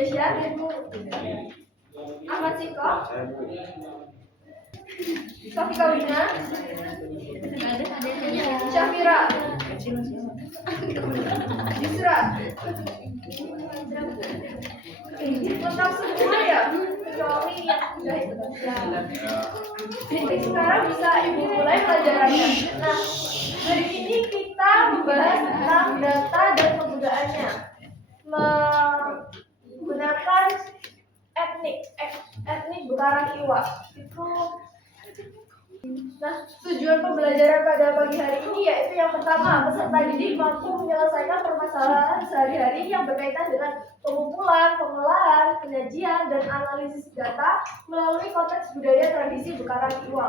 Desya, Ahmad Siko, Sofika Wina, Syafira, Yusra. Lengkap semua ya, kecuali yang sudah itu. Jadi sekarang bisa ibu mulai pelajarannya. Nah, hari ini kita membahas tentang data dan penggunaannya. Menggunakan etnik Bekaran Iwa itu. Nah, tujuan pembelajaran pada pagi hari ini yaitu yang pertama, peserta didik mampu menyelesaikan permasalahan sehari-hari yang berkaitan dengan pengumpulan, pengolahan, penyajian, dan analisis data melalui konteks budaya tradisi Bekaran Iwa.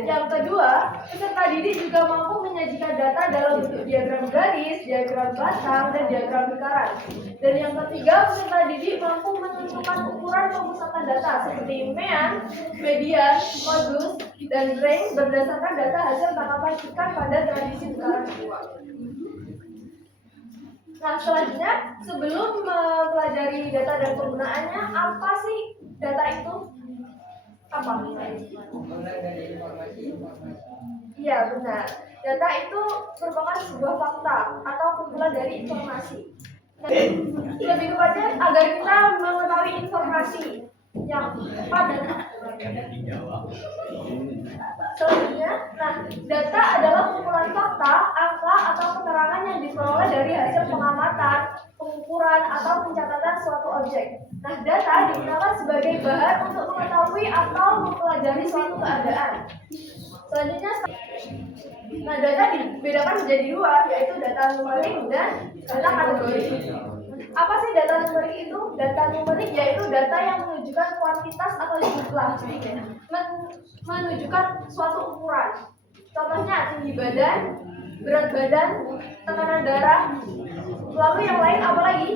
Yang kedua, peserta didik juga mampu menyajikan data dalam bentuk diagram garis, diagram batang, dan diagram lingkaran. Dan yang ketiga, peserta didik mampu menentukan ukuran pemusatan data seperti mean, median, modus, dan range berdasarkan data hasil tangkapan ikan pada tradisi Bekaran Iwa. Nah, selanjutnya sebelum mempelajari data dan penggunaannya, apa sih data itu? Apa? Mulai dari informasi. Iya, benar. Data itu merupakan sebuah fakta atau kumpulan dari informasi. Nah, lebih tepatnya agar kita mengetahui informasi yang padat. Selanjutnya, nah, data adalah kumpulan fakta, angka, atau keterangan yang diperoleh dari hasil pengamatan, pengukuran, atau pencatatan suatu objek. Nah, data digunakan sebagai bahan untuk mengetahui atau mempelajari suatu keadaan. Selanjutnya, nah, data dibedakan menjadi dua, yaitu data numerik dan data kategorik. Apa sih data numerik itu? Data numerik yaitu data yang menunjukkan kuantitas atau jumlah, menunjukkan suatu ukuran. Contohnya tinggi badan, berat badan, tekanan darah. Lalu yang lain apa lagi?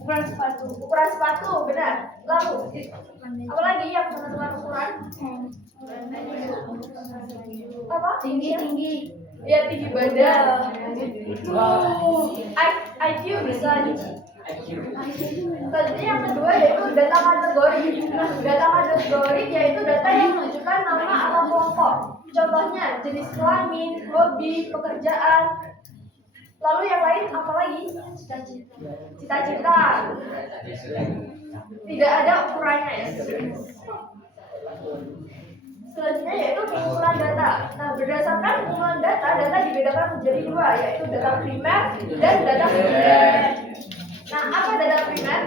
Ukuran sepatu, benar. Lalu apa lagi yang menentukan ukuran? Apa? Tinggi. Ya, tinggi badan. IQ bisa. Selanjutnya yang kedua yaitu data kategori. Nah, data kategori yaitu data yang menunjukkan nama atau kelompok. Contohnya jenis kelamin, hobi, pekerjaan. Lalu yang lain apa lagi? Cita-cita. Tidak ada ukurannya ya. Selanjutnya yaitu pengumpulan data. Nah, berdasarkan pengumpulan data, data dibedakan menjadi dua, yaitu data primer dan data sekunder. Nah, apa data primer?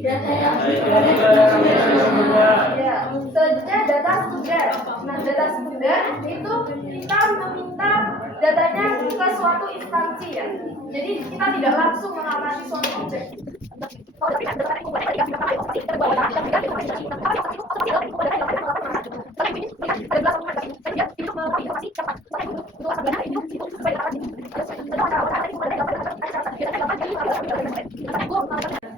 Data yang ya. Selanjutnya data sekunder. Nah, data sekunder itu kita meminta datanya ke suatu instansi ya. Jadi kita tidak langsung mengamati suatu objek.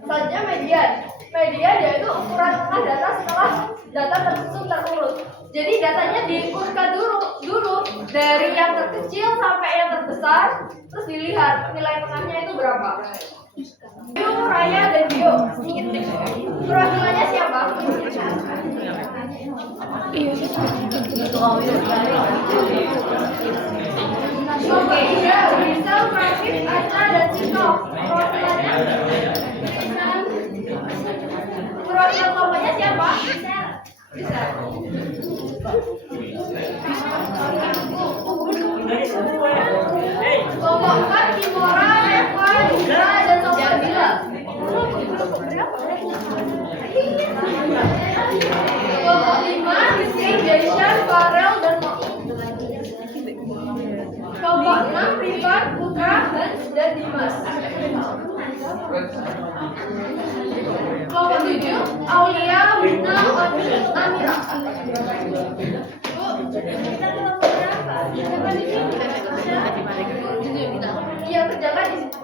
Selanjutnya median. Median yaitu ukuran tengah data setelah data tersusun terurut. Jadi datanya diurutkan dulu dari yang terkecil sampai yang terbesar, terus dilihat nilai tengahnya itu berapa. Bio, Raya, dan Bio. Perwakilannya siapa? Oke, ya, Rizal, Rafif, Atta, dan Cito. Perwakilan kelompoknya siapa? Rizal. Kelompok 4, Kimora, Eva, Dira, dan Sofia. Kelompok 5, Rizky, Jaishan, Farel, dan Mo'i. Kelompok 6, Rifan, Putra, Hans, dan Dimas. Kelompok 7, Aulia, Wina, Ami, Amira. Yang kerjakan di sini.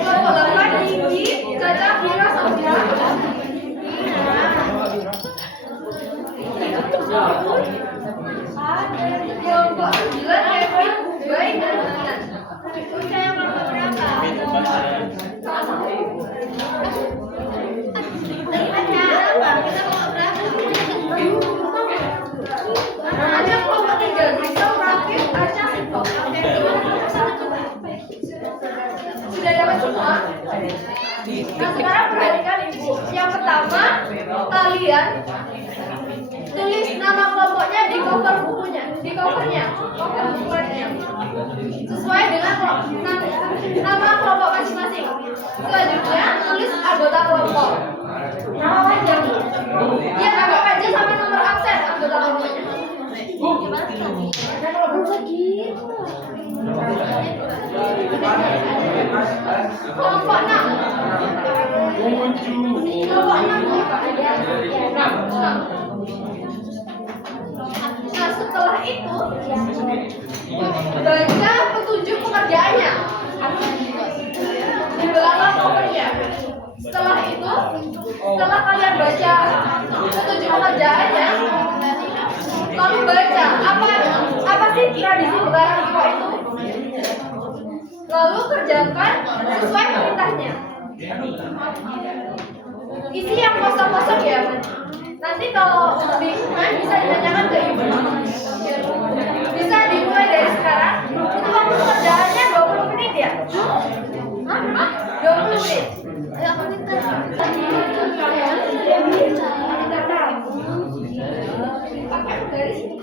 Kelompok 8, Gigi, Caca, Mira, Sofia. Kelompok 9, Kevin, Bay, dan Nanan. Usia yang kelompok berapa? kalian tulis nama kelompoknya di cover bukunya, di covernya, cover bukunya, sesuai dengan nama kelompok masing-masing. Selanjutnya tulis anggota kelompok, nama panjang. Ya anggap aja sama nomor absen anggota kelompoknya. Kelompok 6. Kelompok 6. Nah setelah itu baca petunjuk pekerjaannya di belakang covernya. Setelah itu, setelah kalian baca petunjuk pekerjaannya, lalu baca apa sih tradisi lebaran Iko itu, lalu kerjakan sesuai perintahnya. Isi yang kosong-kosong ya. Nanti kalau bingungan bisa ditanyakan ke ibu. Bisa dimulai dari sekarang. Itu waktu kerjaannya 20 menit ya? 20 menit. Pakai garis ini.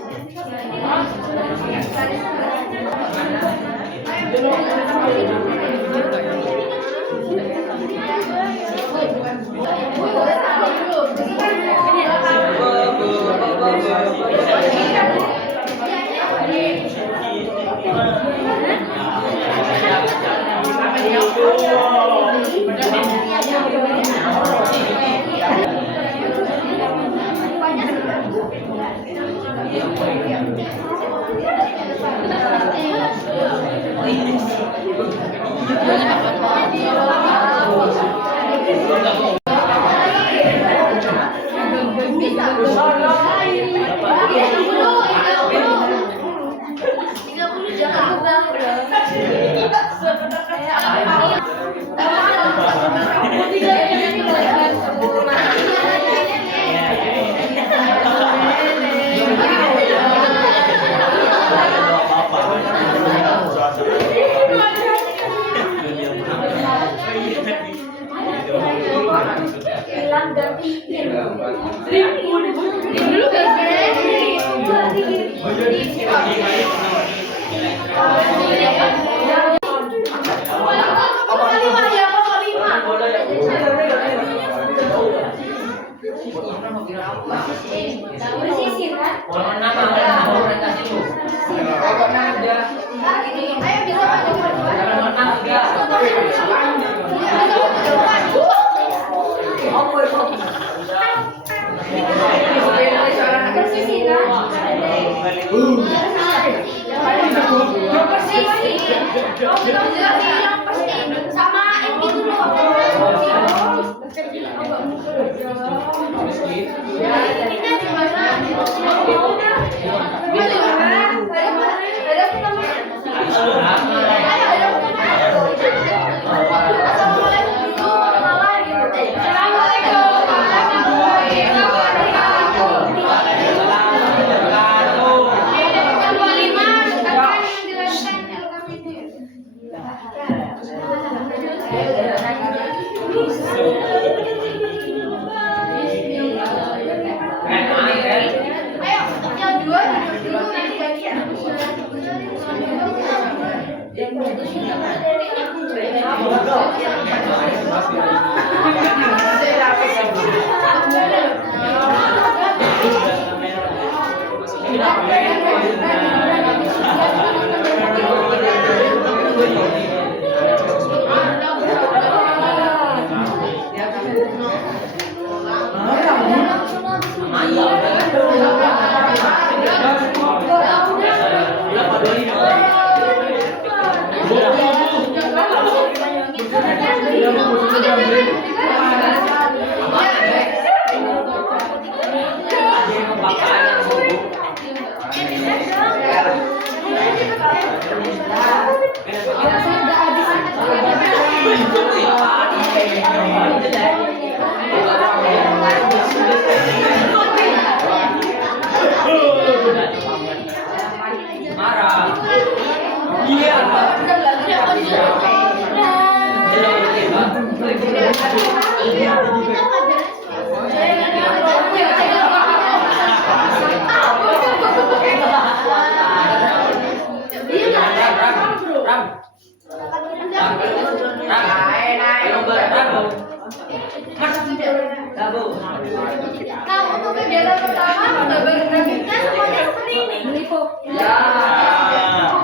Nah, untuk kegiatan pertama, gambar grafiknya semuanya seperti ini. Ya.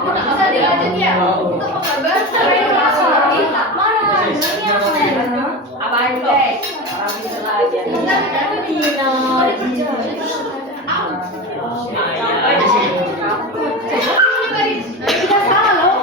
Bisa dilanjut ya? Untuk menggambar sebagai lagi tak marah. Ini apa ya? Apa itu? Orang bisa lagi. Tidak salah loh.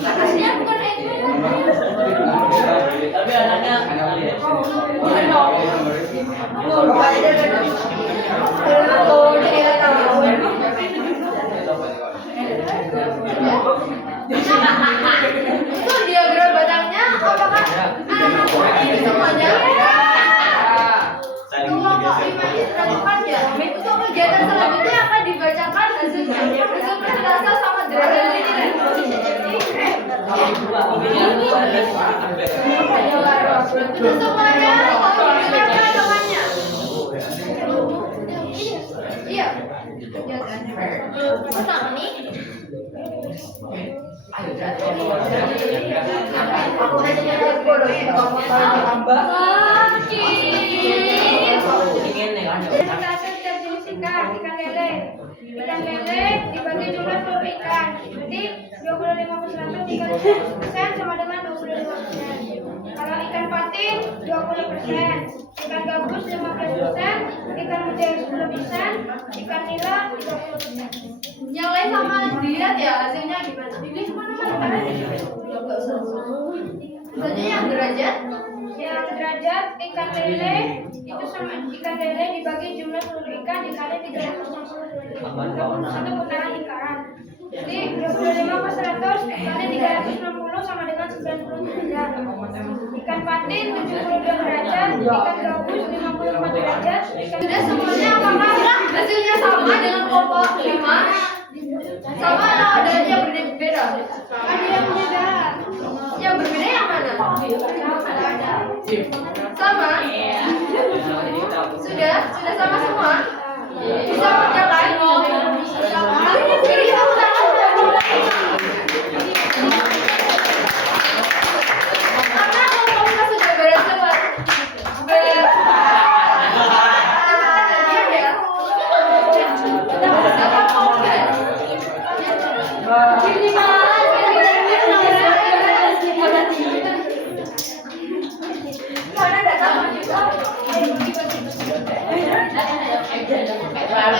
Garis yang mana? Tapi anaknya Itu diagram batangnya apakah ini semuanya? Kelompok 5 ini terlakukan ya. Untuk kegiatan selanjutnya akan dibacakan hasilnya. Hasil persentase sama derajat ini. Itu semuanya kalau digunakan namanya. Iya. Pertama nih. Ikan lele. Ikan lele dibagi jumlah seluruh ikan. Berarti 25% ikan 100% sama dengan 25%. Kalau ikan patin 20%, ikan gabus 15%, ikan mujair 10%, ikan nila 30%. Yang lain sama dilihat ya hasilnya gimana? Ini kemana-mana. Jadi yang derajat ikan lele itu sama ikan lele dibagi jumlah seluruh ikan dikali 360 satu putaran lingkaran. Jadi 25/100 kali 360 sama dengan 90 derajat. Ikan patin 72 derajat, ikan gabus 54 derajat. Sudah semuanya apakah hasilnya sama dengan kelompok 5? Sama atau ada yang berbeda? Ada yang berbeda. Yang berbeda yang mana? Sama? Sudah sama semua? Bisa kerjakan? Jadi aku tangan. Karena kalau kita sudah berhasil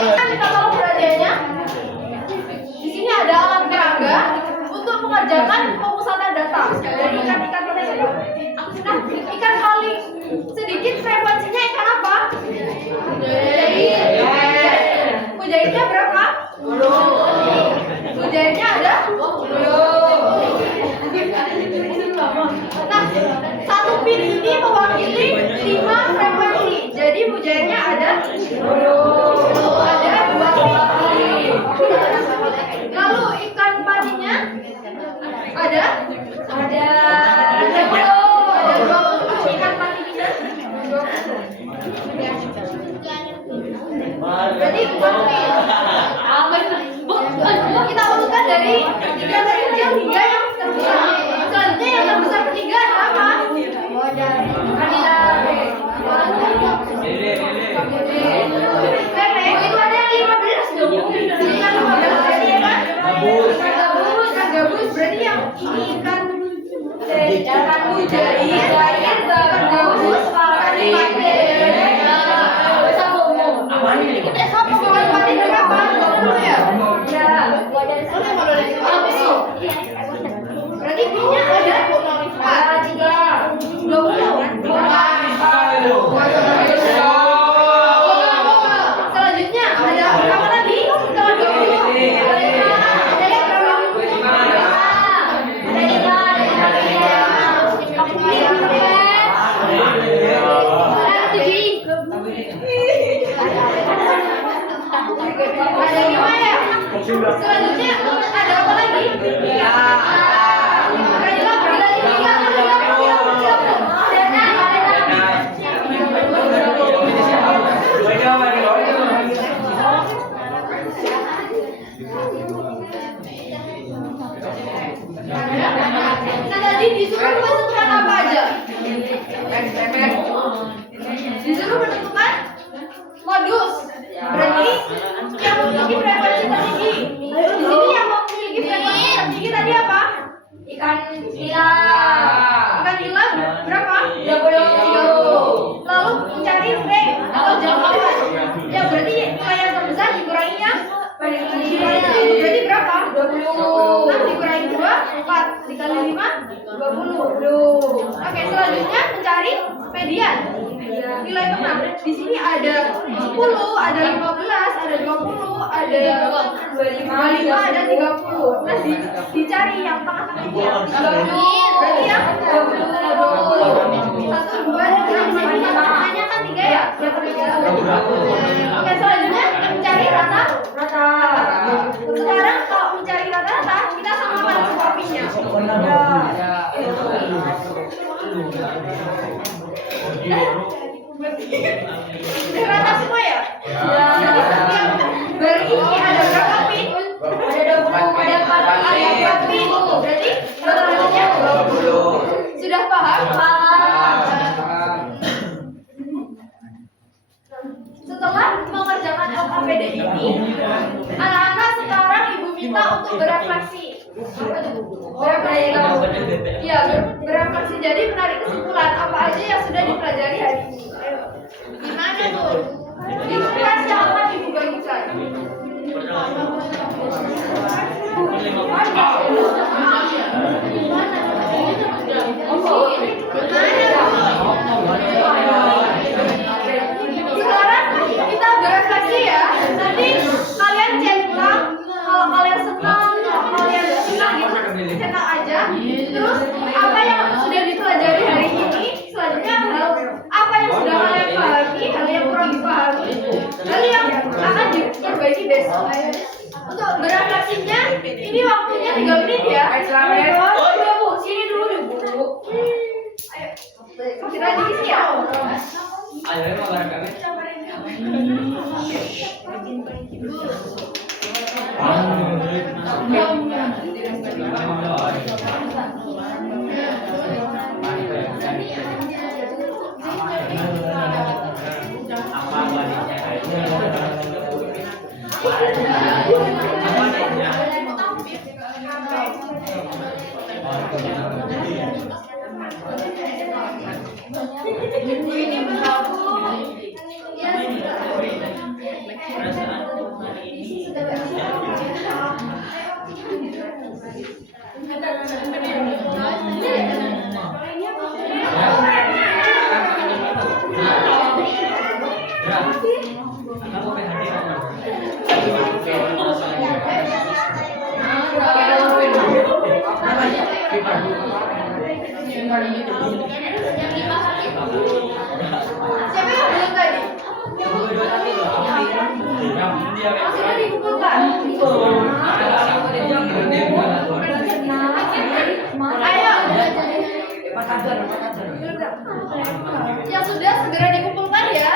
kita tahu perhatiannya. Di sini ada alat peraga untuk mengerjakan pemusatan data dari ikan-ikan tersebut. Nah, ikan paling sedikit frekuensinya ikan apa? Mujairnya berapa? Mujairnya ada? Nah, satu pin ini mewakili 5 frekuensi. Jadi mujairnya ada 2 pin. Lalu ikan patinnya ada 20 ikan patinnya 20. Berarti 4 pin. Kita urutkan dari ikan terkecil hingga yang terbesar. Selanjutnya yang terbesar ketiga adalah apa? Kanila. Selanjutnya ada apa lagi? Iya. Nah tadi disuruh menentukan apa aja? Disuruh menentukan modus. Berarti yang memiliki frekuensi tertinggi. Di sini yang memiliki frekuensi tertinggi tadi apa? Ikan nila. Ikan nila berapa? 20. Lalu mencari frame atau jangkauan. Ya berarti nilai yang terbesar dikuranginya. Berarti berapa? 20. 6 dikurangi 2, 4. Dikali 5, 20. Oke, selanjutnya mencari median. Nilai tengah. Di sini ada 10, ada 15, ada 20, ada 25, ada 30. Nah, dicari yang tengah-tengahnya. Berarti yang 20. 1, 2, 3, tengahnya kan 3 ya? Yang ketiga. Oke, selanjutnya mencari rata. Sekarang kalau mencari rata-rata, kita samakan kopinya. Sudah rata semua ya? Jadi setiap dari ini ada berapa pin? Ada 20, ada 4 pin. Berarti rata-ratanya 20. Sudah paham? Setelah mengerjakan LKPD ini, anak-anak sekarang ibu minta untuk berefleksi. Berefleksi. Jadi menarik kesimpulan apa aja yang sudah dipelajari hari ini. Gimana tuh? Itu kelas yang akan ibu bagikan. Sekarang kita berefleksi ya. Nanti kalian cek ulang. Kalau kalian senang, kalau kalian senang gitu, cetak aja. Terus apa yang sudah dipelajari hari ini, selanjutnya apa yang sudah kalian pahami, hal yang kurang dipahami, hal yang akan diperbaiki besok. Untuk berefleksinya, ini waktunya 3 menit ya. Ayo, Bu, sini dulu deh, Bu. Ayo, kita di sini ya. Ini berlaku. Siapa yang belum tadi? Maksudnya dikumpulkan. Ayo. Yang sudah segera dikumpulkan ya.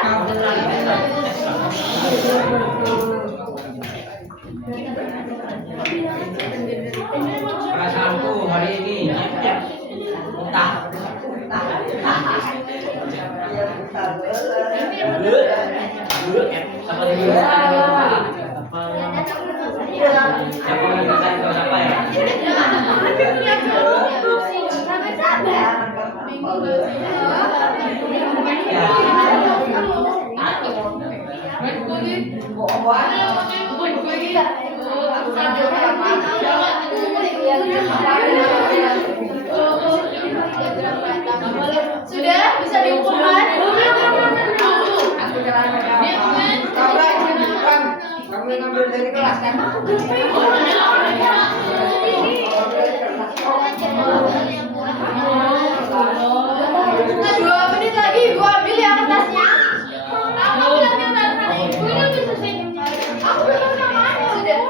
Perasaanku hari ini muntah. Sudah bisa diumpulkan? Kamu ngambil dari kelas kan? Nah, 2 menit lagi gua ambil ya kertasnya. Aku bilang yang tadi, gua ini udah selesai. Aku bilang sama sudah.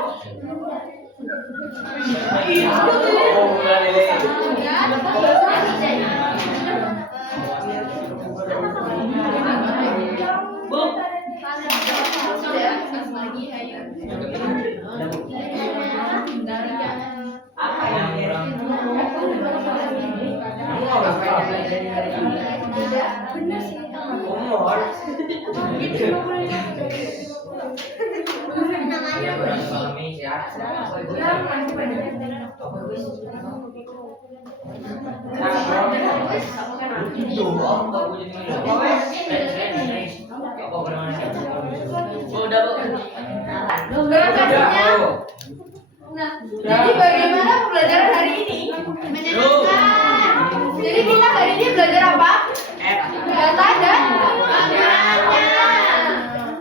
Umur. Suami siapa? Nah, jadi bagaimana pembelajaran hari ini? Jadi kita hari ini belajar apa? Data dan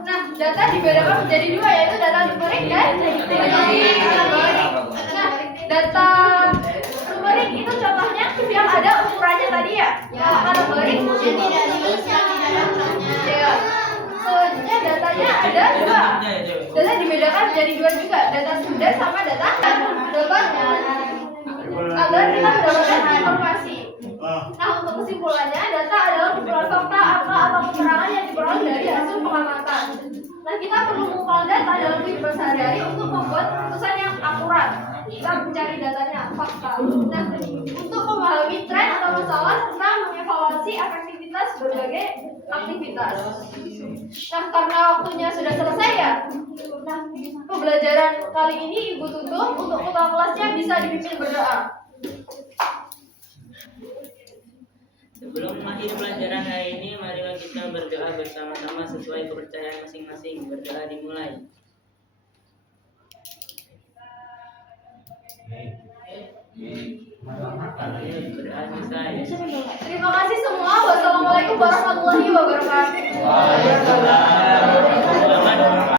nah, data dibedakan menjadi dua, yaitu data numerik dan algoritmik. Nah, data numerik itu contohnya yang ada ukurannya tadi ya. Kalau numerik ya. Selanjutnya datanya ada dua. Data dibedakan menjadi dua juga, data sumber sama data agar kita mendapatkan informasi. Nah, untuk kesimpulannya, data adalah kumpulan fakta, angka, atau keterangan yang diperoleh dari hasil pengamatan. Nah, kita perlu mengumpulkan data dalam kehidupan sehari-hari untuk membuat keputusan yang akurat. Kita mencari datanya, fakta. Nah, untuk memahami tren atau masalah serta mengevaluasi efektivitas berbagai aktivitas. Nah, karena waktunya sudah selesai ya. Nah, pembelajaran kali ini Ibu tutup. Untuk ketua kelasnya bisa dipimpin berdoa. Sebelum mengakhiri pelajaran hari ini, marilah kita berdoa bersama-sama sesuai kepercayaan masing-masing. Berdoa dimulai. Berdoa selesai. Terima kasih semua. Wassalamualaikum warahmatullahi wabarakatuh. Waalaikumsalam.